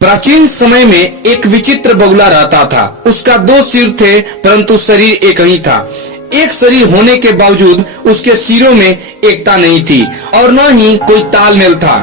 प्राचीन समय में एक विचित्र बगुला रहता था। उसका दो सिर थे परंतु शरीर एक ही था। एक शरीर होने के बावजूद उसके सिरों में एकता नहीं थी और न ही कोई तालमेल था।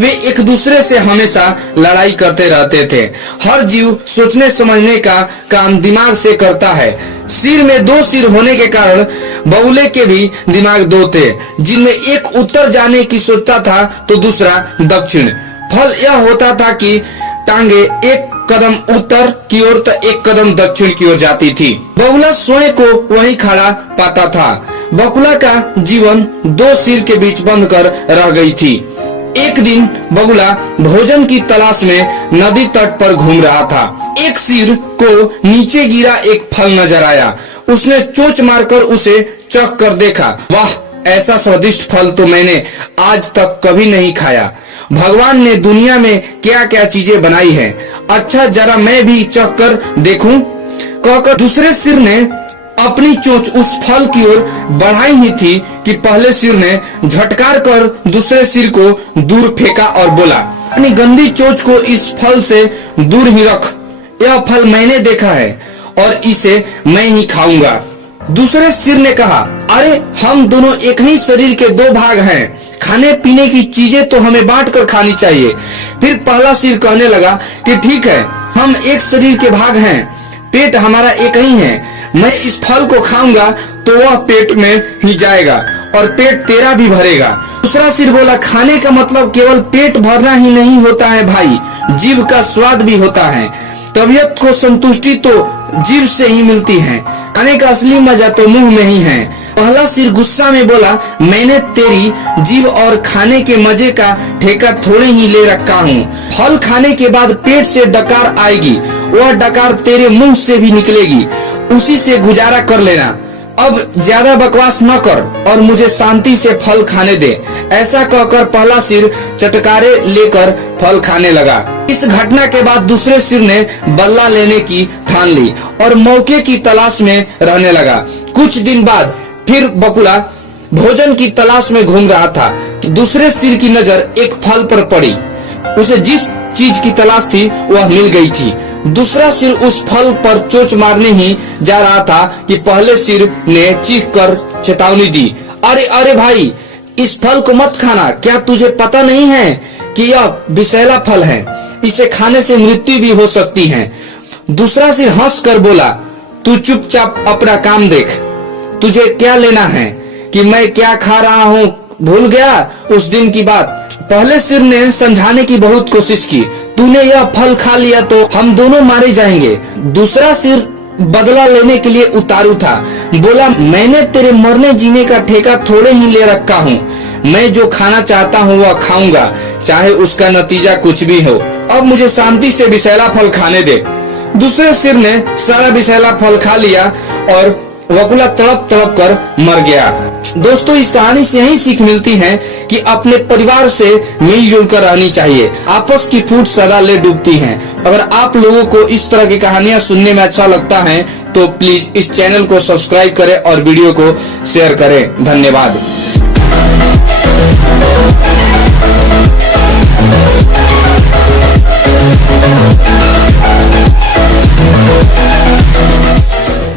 वे एक दूसरे से हमेशा लड़ाई करते रहते थे। हर जीव सोचने समझने का काम दिमाग से करता है। सिर में दो सिर होने के कारण बगुले के भी दिमाग दो थे, जिनमें एक उत्तर जाने की सोचता था तो दूसरा दक्षिण। फल यह होता था कि टांगे एक कदम उत्तर की ओर तो एक कदम दक्षिण की ओर जाती थी। बगुला स्वयं को वहीं खड़ा पाता था। बगुला का जीवन दो सिर के बीच बंद कर रह गई थी। एक दिन बगुला भोजन की तलाश में नदी तट पर घूम रहा था। एक सिर को नीचे गिरा एक फल नजर आया। उसने चोंच मारकर उसे चख कर देखा। वाह, ऐसा स्वादिष्ट फल तो मैंने आज तक कभी नहीं खाया। भगवान ने दुनिया में क्या क्या चीजें बनाई हैं। अच्छा, जरा मैं भी चख कर देखूं। कहकर दूसरे सिर ने अपनी चोंच उस फल की ओर बढ़ाई ही थी कि पहले सिर ने झटकार कर दूसरे सिर को दूर फेंका और बोला, अपनी गंदी चोंच को इस फल से दूर ही रख। यह फल मैंने देखा है और इसे मैं ही खाऊंगा। दूसरे सिर ने कहा, अरे हम दोनों एक ही शरीर के दो भाग हैं। खाने पीने की चीजें तो हमें बांट कर खानी चाहिए। फिर पहला सिर कहने लगा कि ठीक है, हम एक शरीर के भाग हैं। पेट हमारा एक ही है। मैं इस फल को खाऊंगा तो वह पेट में ही जाएगा और पेट तेरा भी भरेगा। दूसरा सिर बोला, खाने का मतलब केवल पेट भरना ही नहीं होता है भाई, जीभ का स्वाद भी होता है। तबीयत को संतुष्टि तो जीभ से ही मिलती है। खाने का असली मजा तो मुंह में ही है। पहला सिर गुस्सा में बोला, मैंने तेरी जीभ और खाने के मजे का ठेका थोड़े ही ले रखा हूँ। फल खाने के बाद पेट से डकार आएगी, वह डकार तेरे मुंह से भी निकलेगी, उसी से गुजारा कर लेना। अब ज्यादा बकवास न कर और मुझे शांति से फल खाने दे। ऐसा कहकर पहला सिर चटकारे लेकर फल खाने लगा। इस घटना के बाद दूसरे सिर ने बदला लेने की ठान ली और मौके की तलाश में रहने लगा। कुछ दिन बाद फिर बगुला भोजन की तलाश में घूम रहा था। दूसरे सिर की नजर एक फल पर पड़ी। उसे जिस चीज की तलाश थी वह मिल गई थी। दूसरा सिर उस फल पर चोंच मारने ही जा रहा था कि पहले सिर ने चीख कर चेतावनी दी, अरे अरे भाई, इस फल को मत खाना। क्या तुझे पता नहीं है कि यह विषैला फल है, इसे खाने से मृत्यु भी हो सकती है। दूसरा सिर हंस कर बोला, तू चुपचाप अपना काम देख। तुझे क्या लेना है कि मैं क्या खा रहा हूँ, भूल गया उस दिन की बात। पहले सिर ने समझाने की बहुत कोशिश की, तूने यह फल खा लिया तो हम दोनों मारे जाएंगे। दूसरा सिर बदला लेने के लिए उतारू था। बोला, मैंने तेरे मरने जीने का ठेका थोड़े ही ले रखा हूँ। मैं जो खाना चाहता हूँ वह खाऊंगा, चाहे उसका नतीजा कुछ भी हो। अब मुझे शांति से विषैला फल खाने दे। दूसरे सिर ने सारा विषैला फल खा लिया और बगुला तड़प तड़प कर मर गया। दोस्तों, इस कहानी से यही सीख मिलती है कि अपने परिवार से मिलजुल कर रहनी चाहिए। आपस की फूट सदा ले डूबती हैं। अगर आप लोगों को इस तरह की कहानियां सुनने में अच्छा लगता है तो प्लीज इस चैनल को सब्सक्राइब करें और वीडियो को शेयर करें। धन्यवाद।